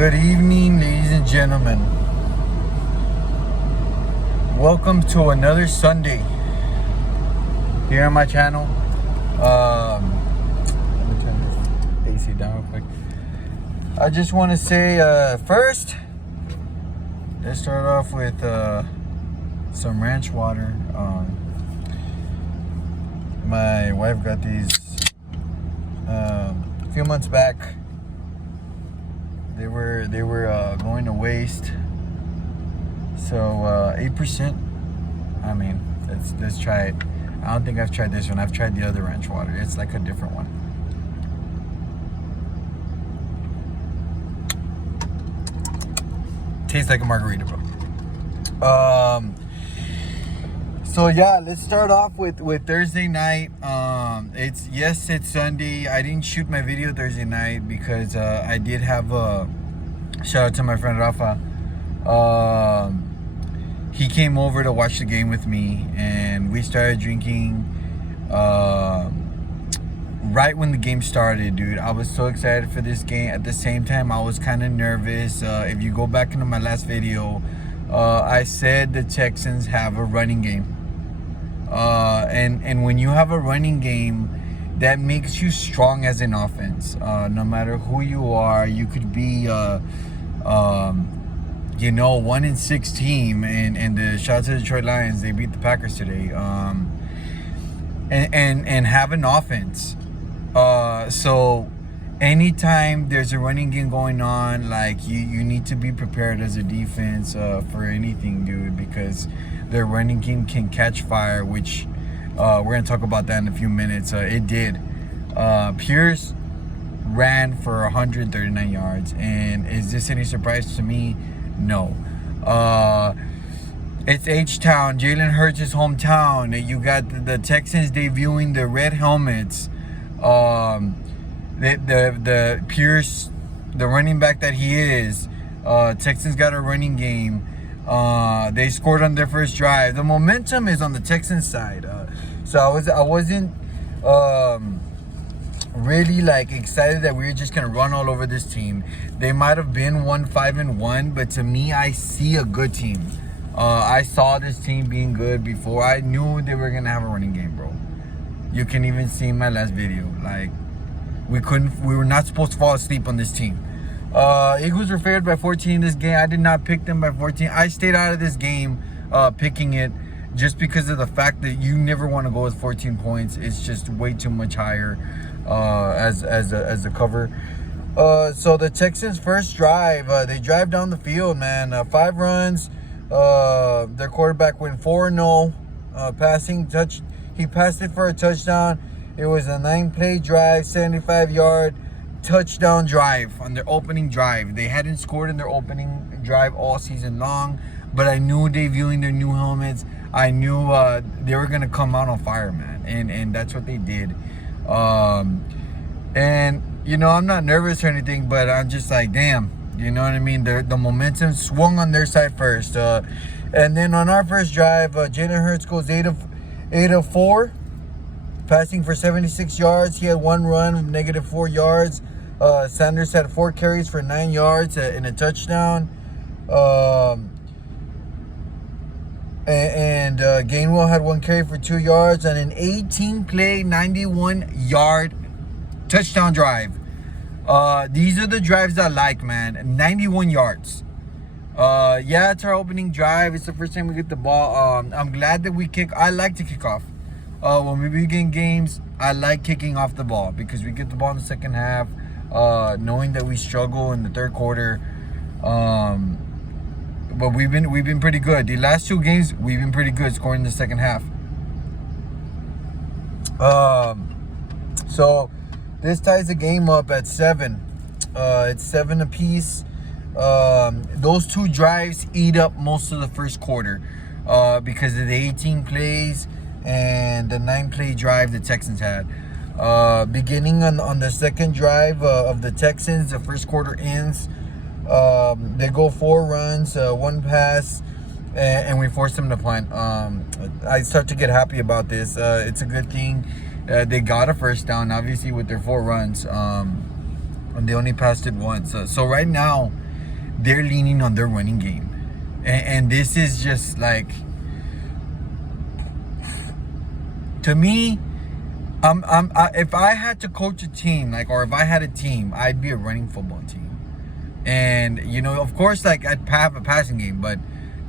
Good evening, ladies and gentlemen. Welcome to another Sunday here on my channel. Let me turn this AC down real quick. I just want to say first, let's start off with some ranch water. My wife got these a few months back. They were going to waste. So 8%. I mean, let's try it. I don't think I've tried this one. I've tried the other ranch water. It's like a different one. Tastes like a margarita, bro. So yeah, let's start off with Thursday night. It's Sunday. I didn't shoot my video Thursday night because I did have a shout out to my friend Rafa. He came over to watch the game with me, and we started drinking right when the game started, dude. I was so excited for this game. At the same time, I was kind of nervous. If you go back into my last video, I said the Texans have a running game. And when you have a running game, that makes you strong as an offense. No matter who you are, you could be 1-6 team, and the shout out to the Detroit Lions, they beat the Packers today. And have an offense. So anytime there's a running game going on, like you need to be prepared as a defense for anything, dude, because their running game can catch fire, which we're gonna talk about that in a few minutes. It did. Pierce ran for 139 yards, and is this any surprise to me? No. It's H-Town, Jalen Hurts' hometown. You got the Texans debuting the red helmets. The Pierce, the running back that he is, Texans got a running game. They scored on their first drive. The momentum is on the Texans side. So I wasn't really like excited that we were just gonna run all over this team. They might have been 5-1, but to me, I see a good team. I saw this team being good before I knew they were gonna have a running game, bro. You can even see in my last video, like we were not supposed to fall asleep on this team. Eagles were favored by 14 in this game. I did not pick them by 14. I stayed out of this game picking it just because of the fact that you never want to go with 14 points. It's just way too much higher as a cover. So the Texans' first drive, they drive down the field, man. 5 runs. Their quarterback went 4-0. Passing touch. He passed it for a touchdown. It was a 9-play drive, 75-yard touchdown drive on their opening drive. They hadn't scored in their opening drive all season long, but I knew debuting their new helmets, I knew they were gonna come out on fire, man, and that's what they did. And I'm not nervous or anything, but I'm just like, damn, you know what I mean? The momentum swung on their side first, and then on our first drive, Jalen Hurts goes 8 of 4. Passing for 76 yards. He had 1 run of -4 yards. Sanders had 4 carries for 9 yards and a touchdown. And Gainwell had 1 carry for 2 yards and an 18-play, 91-yard touchdown drive. These are the drives I like, man. 91 yards. Yeah, it's our opening drive. It's the first time we get the ball. I'm glad that we kick. I like to kick off. When we begin games, I like kicking off the ball because we get the ball in the second half, knowing that we struggle in the third quarter. But we've been pretty good. The last 2 games, we've been pretty good scoring in the second half. So this ties the game up at 7. It's 7 apiece. Those 2 drives eat up most of the first quarter because of the 18 plays and the 9-play drive the Texans had. Beginning on the second drive of the Texans, the first quarter ends. They go 4 runs, 1 pass, and we force them to punt. I start to get happy about this. It's a good thing. They got a first down, obviously, with their 4 runs. And they only passed it once. So right now, they're leaning on their running game. And this is just like, to me, if I had to coach a team, like, or if I had a team, I'd be a running football team. And, you know, of course, like, I'd have a passing game, but,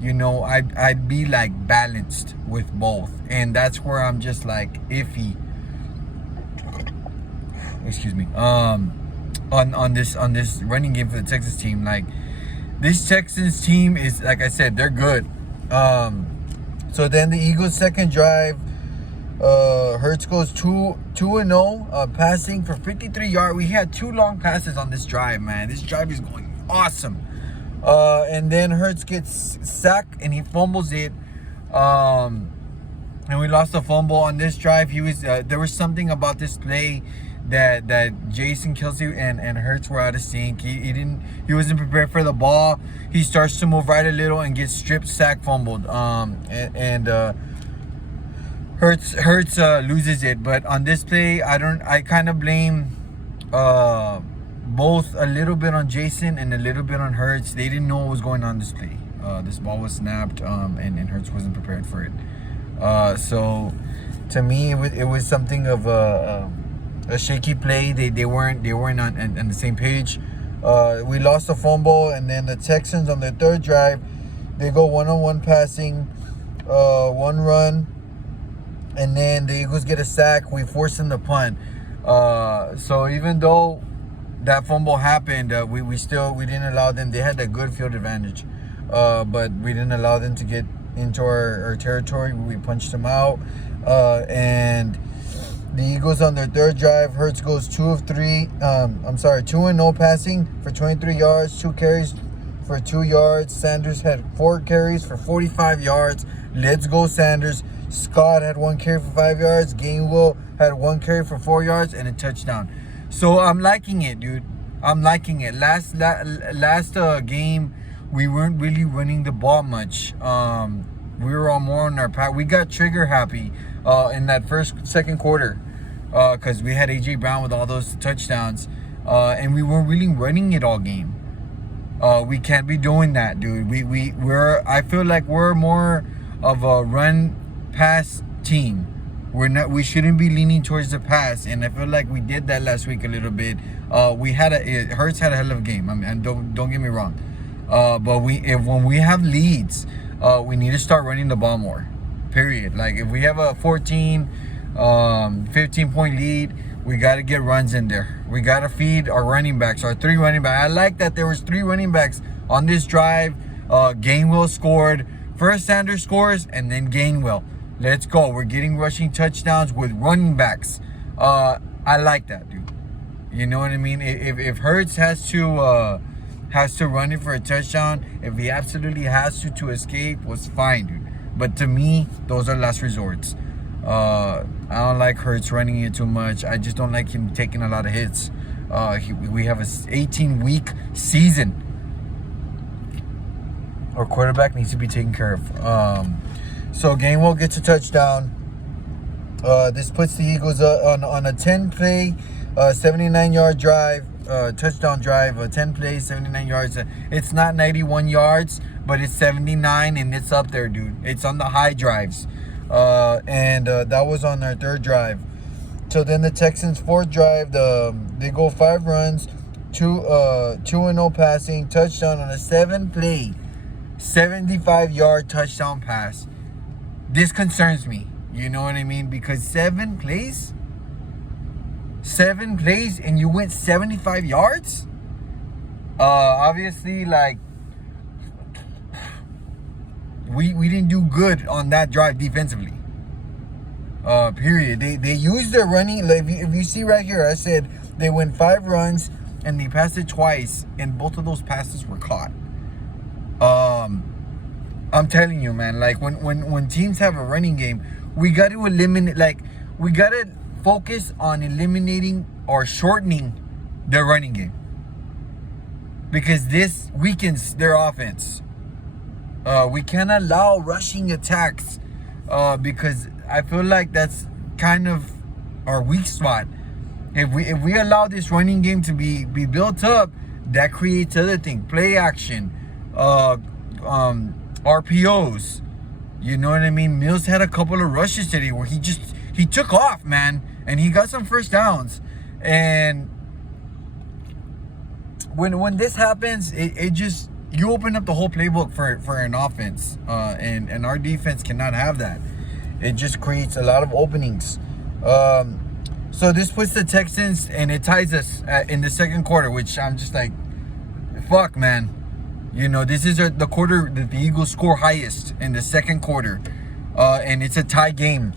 you know, I'd be, like, balanced with both. And that's where I'm just, like, iffy. Excuse me. On this running game for the Texas team. Like, this Texans team is, like I said, they're good. So then the Eagles' second drive, Hurts goes 2-0, passing for 53 yards. We had 2 long passes on this drive, man. This drive is going awesome. And then Hurts gets sacked and he fumbles it. And we lost a fumble on this drive. He was there was something about this play that Jason Kelsey and Hurts were out of sync. He wasn't prepared for the ball. He starts to move right a little and gets stripped, sacked, fumbled. Hurts loses it. But on this play, I kind of blame both a little bit on Jason and a little bit on Hurts. They didn't know what was going on this play. This ball was snapped, and Hurts wasn't prepared for it. So to me, it was something of a shaky play. They weren't on the same page. We lost a fumble, and then the Texans on their third drive, they go 1-on-1 passing, 1 run, and then the Eagles get a sack. We force them to punt. So even though that fumble happened, we didn't allow them. They had a good field advantage, but we didn't allow them to get into our territory. We punched them out, and the Eagles on their third drive, Hurts goes 2-0 passing for 23 yards, 2 carries for 2 yards. Sanders had 4 carries for 45 yards. Let's go Sanders. Scott had 1 carry for 5 yards. Gainwell had 1 carry for 4 yards and a touchdown. So I'm liking it, dude. I'm liking it. Last game, we weren't really running the ball much. We were all more on our path. We got trigger happy in that second quarter because we had AJ Brown with all those touchdowns, and we weren't really running it all game. We can't be doing that, dude. I feel like we're more of a run pass team. We shouldn't be leaning towards the pass, and I feel like we did that last week a little bit. Hurts had a hell of a game. I mean, don't get me wrong. But when we have leads, we need to start running the ball more. Period. Like, if we have a 14, 15-point lead, we got to get runs in there. We got to feed our running backs, our 3 running backs. I like that there was 3 running backs on this drive. Gainwell scored. First Sanders scores, and then Gainwell. Let's go. We're getting rushing touchdowns with running backs. I like that, dude. You know what I mean? If Hurts has to run it for a touchdown, if he absolutely has to escape, was fine, dude. But to me, those are last resorts. I don't like Hurts running it too much. I just don't like him taking a lot of hits. We have a 18-week season. Our quarterback needs to be taken care of. So Gainwell gets a touchdown. This puts the Eagles on a 10-play, 79-yard drive, touchdown drive. 10 plays, 79 yards. It's not 91 yards, but it's 79, and it's up there, dude. It's on the high drives. And that was on their third drive. So then the Texans' fourth drive, they go 5 runs, 2-0 passing, touchdown on a 7-play, 75-yard touchdown pass. This concerns me. You know what I mean? Because 7 plays, and you went 75 yards? Obviously, like, we didn't do good on that drive defensively. Period. They used their running. Like, if you see right here, I said they went 5 runs and they passed it twice, and both of those passes were caught. I'm telling you, man, like, when teams have a running game, we got to eliminate, like, we got to focus on eliminating or shortening their running game, because this weakens their offense. We can't allow rushing attacks, because I feel like that's kind of our weak spot. If we allow this running game to be built up, that creates other things, play action, RPOs. You know what I mean? Mills had a couple of rushes today where he took off, man, and he got some first downs. And when this happens, it just, you open up the whole playbook for an offense, and our defense cannot have that. It just creates a lot of openings. So this puts the Texans, and it ties us in the second quarter, which I'm just like, fuck, man. You know, this is the quarter that the Eagles score highest in the second quarter, and it's a tie game.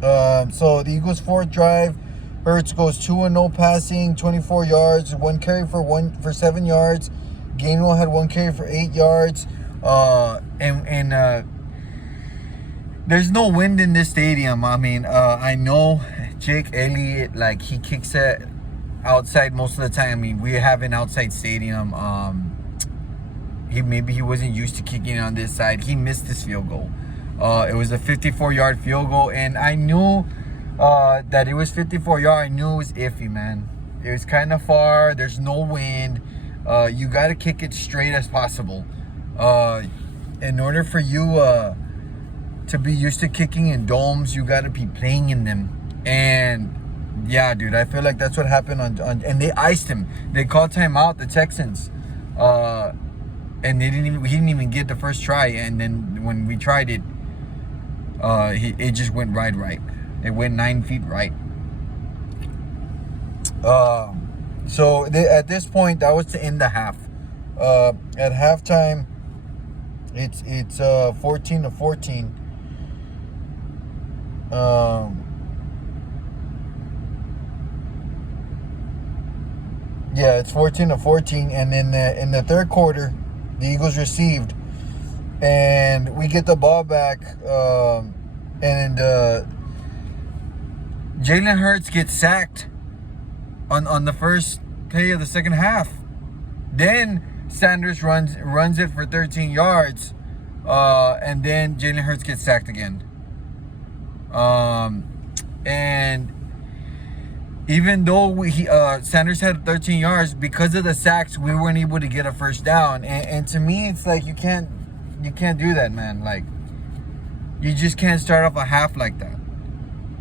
So the Eagles' fourth drive, Hurts goes 2-0 passing, 24 yards, one carry for 7 yards. Gainwell had one carry for 8 yards. There's no wind in this stadium. I mean, I know Jake Elliott, like, he kicks it outside most of the time. I mean, we have an outside stadium. Maybe he wasn't used to kicking on this side. He missed this field goal. It was a 54-yard field goal, and I knew that it was 54 yards. I knew it was iffy, man. It was kind of far. There's no wind. You got to kick it straight as possible. In order for you to be used to kicking in domes, you got to be playing in them. And yeah, dude, I feel like that's what happened on and they iced him. They called timeout, the Texans. And he didn't even get the first try. And then when we tried it, it just went right. It went 9 feet right. So at this point, that was to end the half. At halftime, it's 14-14. Yeah, it's 14-14, and then in the third quarter, the Eagles received, and we get the ball back, and Jalen Hurts gets sacked on the first play of the second half. Then Sanders runs it for 13 yards, and then Jalen Hurts gets sacked again. And even though Sanders had 13 yards, because of the sacks, we weren't able to get a first down. And to me, it's like you can't do that, man. Like, you just can't start off a half like that.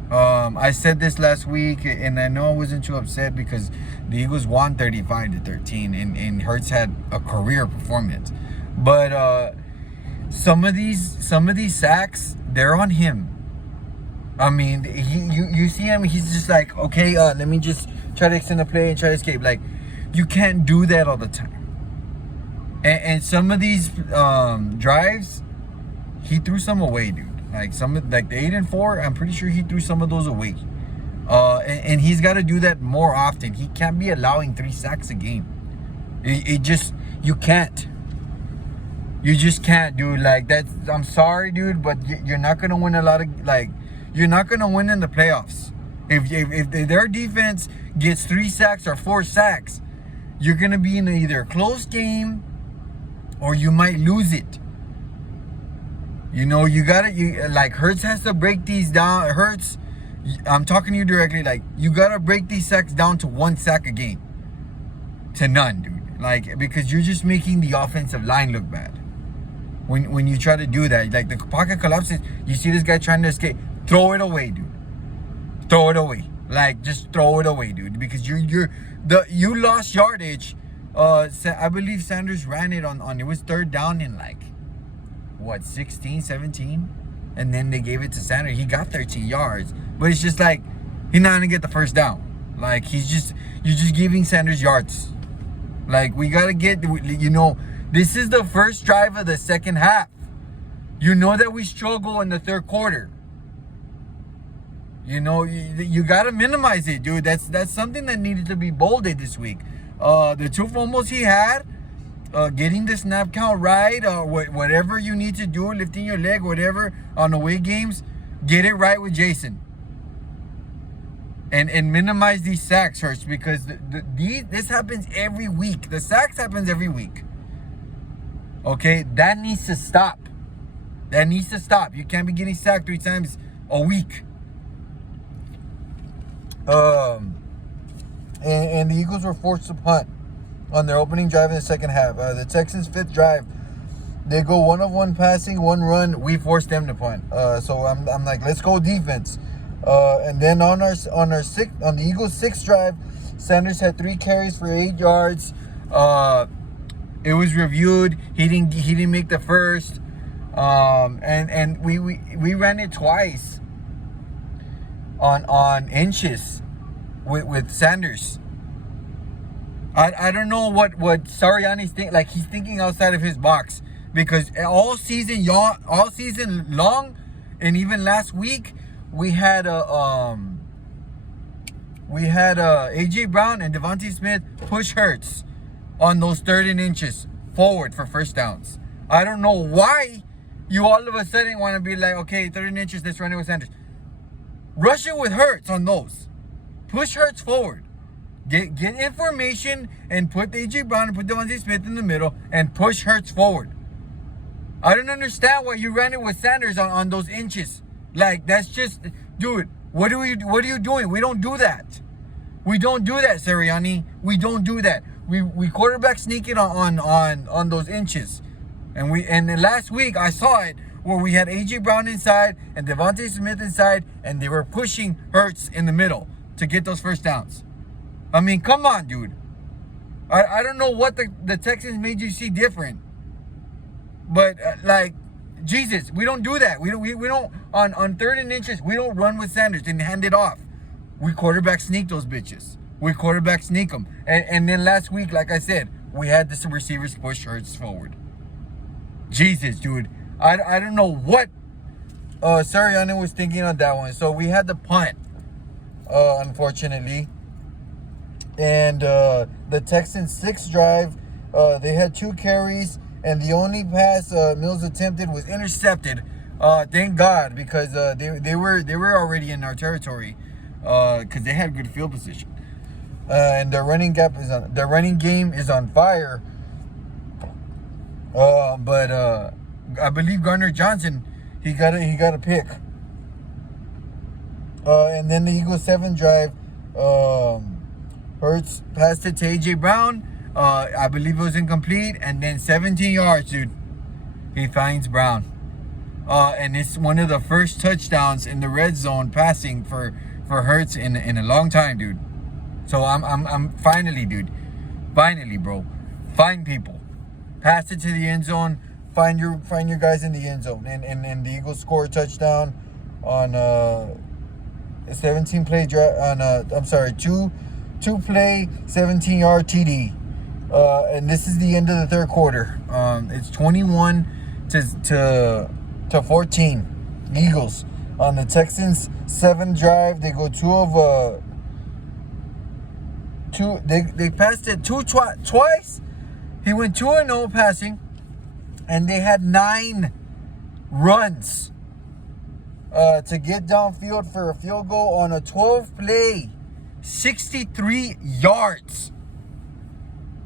I said this last week, and I know I wasn't too upset because the Eagles won 35-13, and Hurts had a career performance. But some of these sacks, they're on him. I mean, you see him, he's just like, okay, let me just try to extend the play and try to escape. Like, you can't do that all the time. And some of these drives, he threw some away, dude. Like the 8 and 4, I'm pretty sure he threw some of those away. And he's got to do that more often. He can't be allowing 3 sacks a game. You can't. You just can't, dude. Like, I'm sorry, dude, but you're not gonna win a lot of, like, you're not gonna win in the playoffs. If their defense gets 3 sacks or 4 sacks, you're gonna be in either a close game or you might lose it. You know, like, Hurts has to break these down. Hurts, I'm talking to you directly. Like, you gotta break these sacks down to 1 sack a game, to none, dude. Like, because you're just making the offensive line look bad when you try to do that. Like, the pocket collapses. You see this guy trying to escape. Throw it away, dude. Throw it away. Like, just throw it away, dude. Because you lost yardage. I believe Sanders ran it on. It was 3rd down in, like, what, 16, 17? And then they gave it to Sanders. He got 13 yards. But it's just like, he's not gonna get the first down. Like, you're just giving Sanders yards. Like, we gotta get, you know, this is the first drive of the second half. You know that we struggle in the third quarter. You know, you gotta minimize it, dude. That's something that needed to be bolded this week. The 2 fumbles he had, getting the snap count right, whatever you need to do, lifting your leg, whatever, on away games, get it right with Jason. And minimize these sacks, Hurts, because this happens every week. The sacks happens every week. Okay, that needs to stop. That needs to stop. You can't be getting sacked 3 times a week. And the Eagles were forced to punt. on their opening drive in the second half. The Texans' fifth drive, they go 1 of 1 passing, 1 run. We forced them to punt. So I'm like, let's go defense. And then on the Eagles' sixth drive, Sanders had 3 carries for 8 yards. It was reviewed. He didn't make the first. And we ran it twice on inches with Sanders. I don't know what Sirianni's thinking. Like, he's thinking outside of his box, because all season long, and even last week we had AJ Brown and Devontae Smith push Hurts on those 3rd and inches forward for first downs. I don't know why you all of a sudden want to be like, okay, 3rd and inches, let's run it with Sanders. Rush it with Hurts on those. Push Hurts forward. Get information and put AJ Brown and put Devontae Smith in the middle and push Hurts forward. I don't understand why you ran it with Sanders on those inches. Like, that's just, dude, what are you doing? We don't do that. We don't do that, Sirianni. We don't do that. We quarterback sneak it on those inches. And then last week I saw it where we had AJ Brown inside and Devontae Smith inside, and they were pushing Hurts in the middle to get those first downs. I mean, come on, dude. I don't know what the Texans made you see different. But, like, Jesus, we don't do that. We don't on 3rd and inches, we don't run with Sanders and hand it off. We quarterback sneak those bitches. We quarterback sneak them. And then last week, like I said, we had the receivers push Hurts forward. Jesus, dude. I don't know what Sirianni was thinking on that one. So we had the punt, unfortunately. And the Texans' 6th drive, they had 2 carries, and the only pass Mills attempted was intercepted. Thank God, because they were already in our territory, because they had good field position. And their running game is on fire. But I believe Gardner Johnson, he got a pick. And then the Eagles' 7th drive, Hurts passed it to AJ Brown. I believe it was incomplete, and then 17 yards, dude. He finds Brown. And it's one of the first touchdowns in the red zone passing for Hurts in a long time, dude. So I'm finally, dude. Finally, bro. Find people. Pass it to the end zone. Find your guys in the end zone. And the Eagles score a touchdown on a 17-play drive on two play 17-yard TD. And this is the end of the third quarter. It's 21 to 14. Eagles on the Texans' 7th drive. They go They passed it twice. He went 2-0 passing, and they had 9 runs to get downfield for a field goal on a 12-play, 63 yards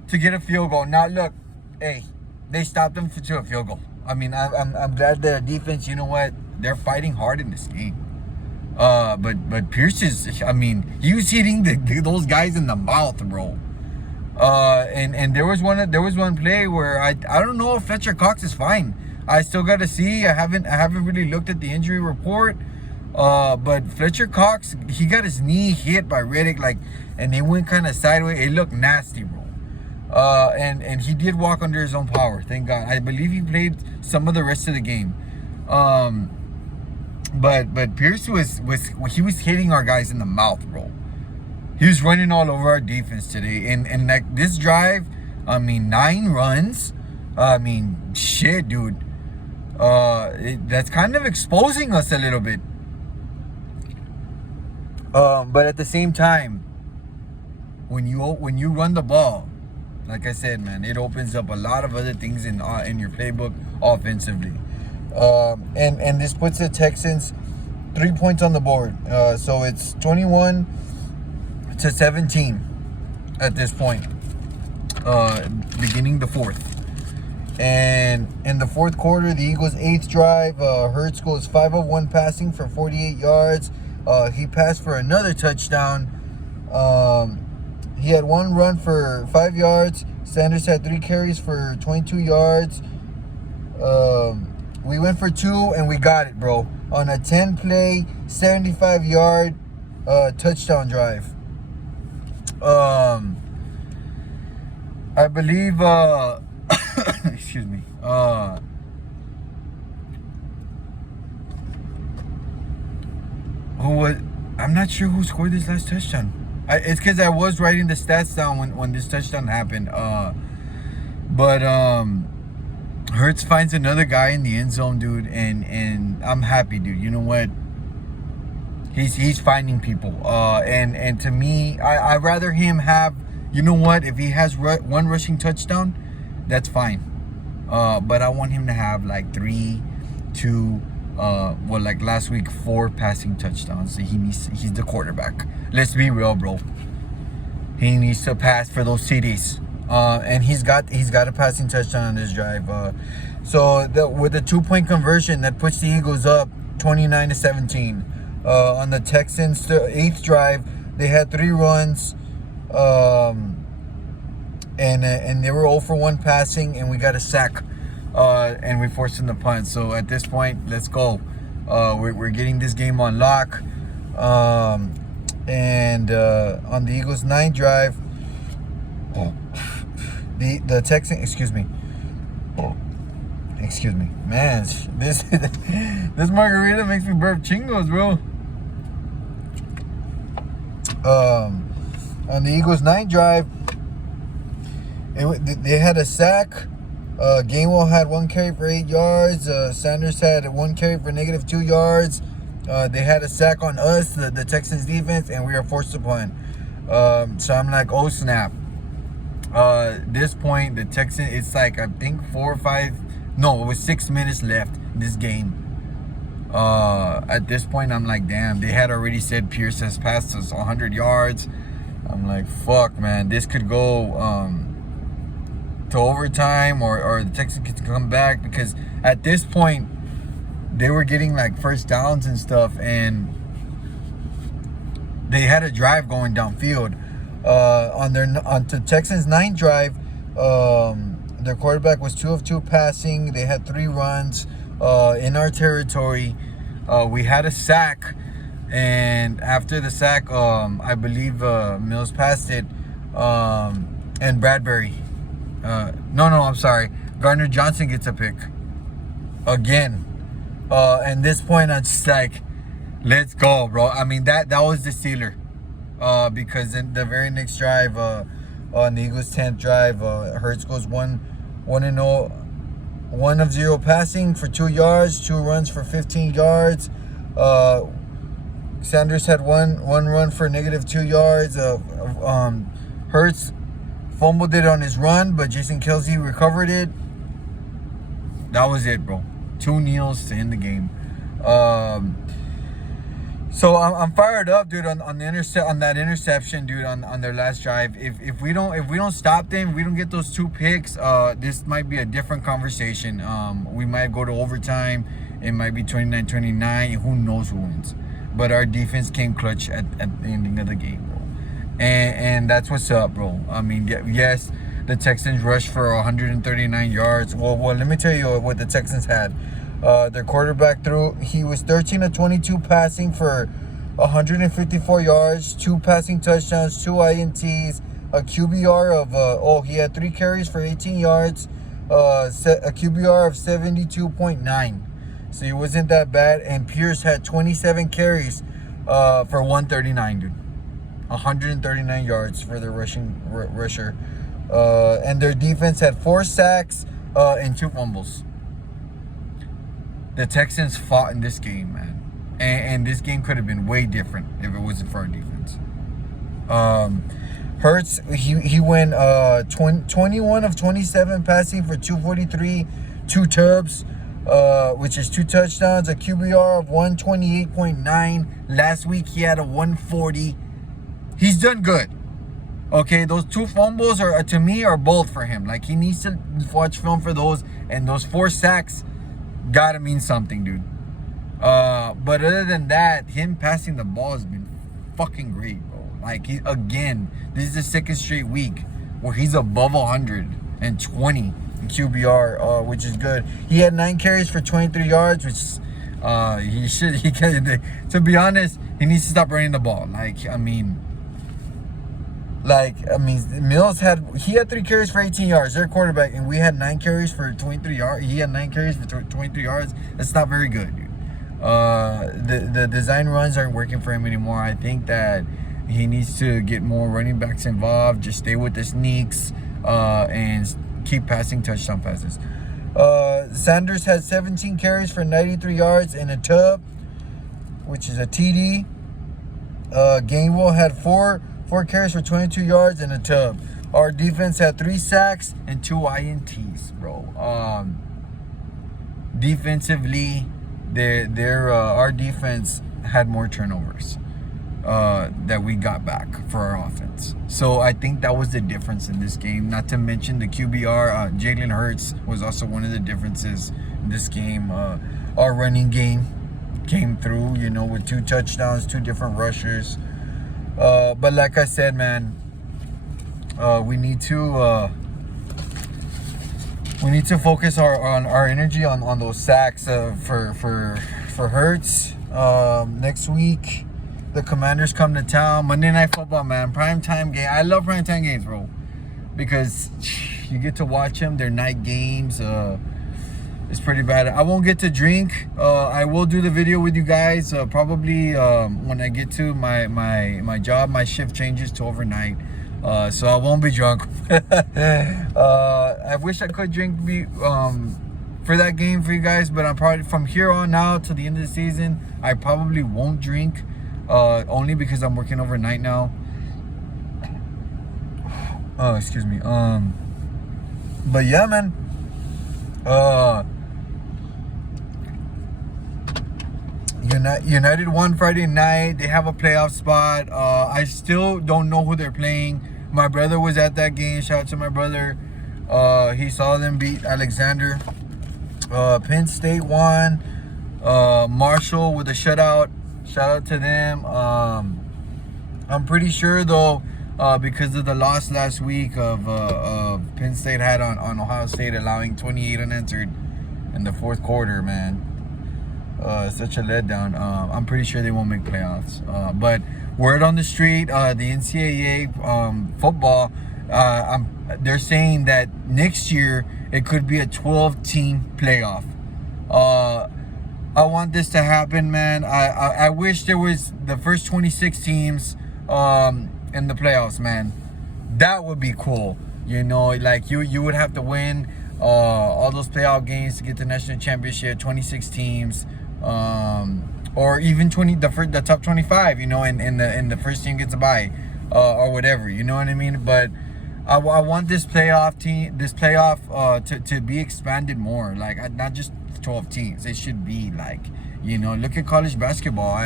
to get a field goal. Now look, hey, they stopped them to a field goal. I mean, I'm glad the defense, you know what, they're fighting hard in this game. But Pierce is, I mean, he was hitting those guys in the mouth, bro. And there was one play where I don't know if Fletcher Cox is fine. I still got to see. I haven't really looked at the injury report. But Fletcher Cox, he got his knee hit by Riddick, like, and it went kind of sideways. It looked nasty, bro. And he did walk under his own power, thank God. I believe he played some of the rest of the game. But Pierce was hitting our guys in the mouth, bro. He was running all over our defense today. And like this drive, I mean, 9 runs. I mean, shit, dude. That's kind of exposing us a little bit. But at the same time, when you run the ball, like I said, man, it opens up a lot of other things in your playbook offensively. And this puts the Texans 3 points on the board. So it's 21 to 17 at this point, beginning the fourth. And in the fourth quarter, the Eagles' 8th drive, Hurts goes 5 of 1 passing for 48 yards. He passed for another touchdown. He had 1 run for 5 yards. Sanders had 3 carries for 22 yards. We went for 2 and we got it, bro. On a 10-play, 75-yard touchdown drive. I believe, excuse me. I'm not sure who scored this last touchdown. It's because I was writing the stats down when this touchdown happened. But Hurts finds another guy in the end zone, dude, and I'm happy, dude. You know what? He's finding people. And to me, I'd rather him have, you know what? If he has one rushing touchdown, that's fine. But I want him to have like 3, 2, like last week, 4 passing touchdowns. So he's the quarterback. Let's be real, bro. He needs to pass for those CDs. And he's got a passing touchdown on this drive. So with the 2-point conversion, that puts the Eagles up 29-17. On the Texans, the 8th drive, they had 3 runs. And they were 0 for 1 passing, and we got a sack. And we forced them to punt. So at this point, let's go. We're getting this game on lock. And on the Eagles' 9th drive, the Texans, excuse me, man, this margarita makes me burp chingos, bro. On the Eagles' 9th drive, they had a sack. Gainwell had 1 carry for 8 yards. Sanders had 1 carry for -2 yards. They had a sack on us, the Texans defense, and we were forced to punt. So I'm like, oh snap. This point, the Texans, it's like, I think 4 or 5, no, it was 6 minutes left in this game. At this point, I'm like, damn, they had already said Pierce has passed us 100 yards. I'm like, fuck, man, this could go to overtime, or the Texans could come back, because at this point, they were getting like first downs and stuff, and they had a drive going downfield. On the Texans' 9th drive, their quarterback was 2 of 2 passing. They had 3 runs in our territory. We had a sack, and after the sack, I believe Mills passed it, and Bradbury. I'm sorry. Gardner Johnson gets a pick again. And this point, I'm just like, let's go, bro. I mean, that was the sealer. Because in the very next drive, on the Eagles' 10th drive, Hurts goes 1 of 0 passing for 2 yards, 2 runs for 15 yards. Sanders had one run for -2 yards. Hurts fumbled it on his run, but Jason Kelsey recovered it. That was it, bro. 2 kneels to end the game. So I'm fired up, dude, on that interception, dude, on their last drive. If we don't stop them, if we don't get those 2 picks, this might be a different conversation. We might go to overtime. It might be 29-29. Who knows who wins? But our defense came clutch at the ending of the game, bro. And that's what's up, bro. I mean, yes, the Texans rushed for 139 yards. Well, let me tell you what the Texans had. Their quarterback he was 13 of 22 passing for 154 yards, 2 passing touchdowns, 2 INTs, a QBR of, he had 3 carries for 18 yards, a QBR of 72.9. So it wasn't that bad. And Pierce had 27 carries for 139, dude. 139 yards for the rusher. And their defense had 4 sacks and 2 fumbles. The Texans fought in this game, man. And this game could have been way different if it wasn't for our defense. Hurts, he went 21 of 27 passing for 243, 2 tubs, which is 2 touchdowns, a QBR of 128.9. Last week he had a 140. He's done good. Okay, those 2 fumbles are, to me, are bold for him. Like, he needs to watch film for those, and those 4 sacks gotta mean something, dude. But other than that, him passing the ball has been fucking great, bro. Like, this is the 2nd straight week where he's above 120 in QBR, which is good. He had 9 carries for 23 yards, which he can. To be honest, he needs to stop running the ball. Mills had 3 carries for 18 yards. Their quarterback, and we had 9 carries for 23 yards. He had 9 carries for 23 yards. That's not very good, dude. The design runs aren't working for him anymore. I think that he needs to get more running backs involved. Just stay with the sneaks and keep passing touchdown passes. Sanders had 17 carries for 93 yards and a tub, which is a TD. Gainwell had 4 carries for 22 yards and a tub. Our defense had 3 sacks and 2 INTs, bro. Defensively, our defense had more turnovers that we got back for our offense. So I think that was the difference in this game. Not to mention the QBR. Jalen Hurts was also one of the differences in this game. Our running game came through, with 2 touchdowns, 2 different rushers. But like I said, man, we need to focus our energy on those sacks for Hurts. Next week, the Commanders come to town. Monday Night Football, man, primetime game. I love primetime games, bro, because you get to watch them. They're night games. It's pretty bad. I won't get to drink. I will do the video with you guys probably when I get to my job. My shift changes to overnight, so I won't be drunk. I wish I could drink for that game for you guys, but I'm probably from here on out to the end of the season, I probably won't drink, only because I'm working overnight now. Oh, excuse me. But yeah, man. United won Friday night. They have a playoff spot. I still don't know who they're playing. My brother was at that game. Shout out to my brother. He saw them beat Alexander. Penn State won. Marshall with a shutout. Shout out to them. I'm pretty sure though, because of the loss last week of Penn State had on Ohio State, allowing 28 unanswered in the fourth quarter, man. Such a letdown. I'm pretty sure they won't make playoffs. But word on the street, the NCAA football, they're saying that next year it could be a 12-team playoff. I want this to happen, man. I wish there was the first 26 teams in the playoffs, man. That would be cool. Like you would have to win all those playoff games to get the national championship. 26 teams. Or even the top 25, and the first team gets a bye, or whatever, you know what I mean? But I want this playoff to be expanded more, like not just 12 teams. It should be like, look at college basketball.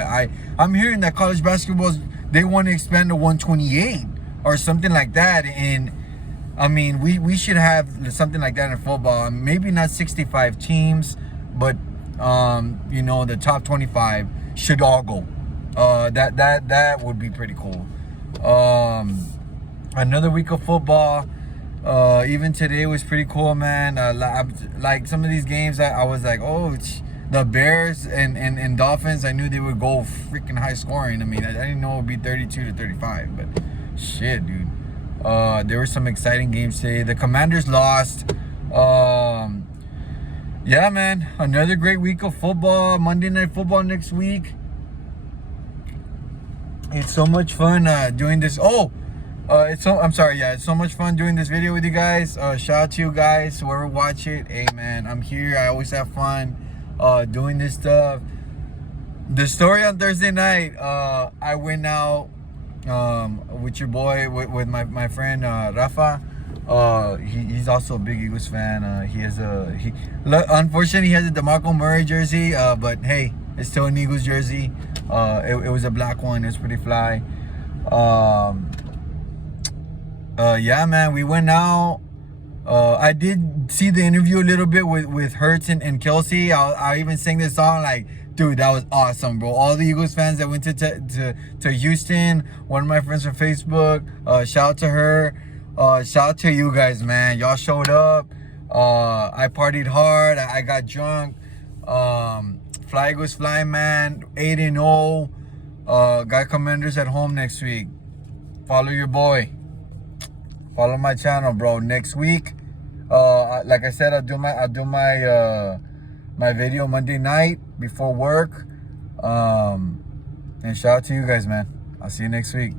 I'm hearing that college basketball, they want to expand to 128 or something like that, and I mean we should have something like that in football. Maybe not 65 teams, but the top 25 should all go. That would be pretty cool. Another week of football. Even today was pretty cool, man. Like some of these games, I was like, oh, the Bears and Dolphins, I knew they would go freaking high scoring. I mean, I didn't know it would be 32-35, but shit, dude. There were some exciting games today. The Commanders lost. Yeah, man, another great week of football. Monday Night Football next week. It's so much fun doing this. It's so much fun doing this video with you guys. Shout out to you guys, whoever watch it. Hey, man, I'm here. I always have fun doing this stuff. The story on Thursday night, I went out with your boy, with my friend Rafa. He's also a big Eagles fan. Unfortunately, he has a DeMarco Murray jersey, but hey, it's still an Eagles jersey. It was a black one. It's pretty fly. Yeah, man, we went out. I did see the interview a little bit with Hurts and Kelsey. I even sang this song, like, dude, that was awesome, bro. All the Eagles fans that went to Houston. One of my friends from Facebook, shout out to her. Shout out to you guys, man. Y'all showed up. I partied hard. I got drunk. Flag was flying, man. 8-0. Got Commanders at home next week. Follow your boy. Follow my channel, bro. Next week, like I said, I'll do my video Monday night before work. And shout out to you guys, man. I'll see you next week.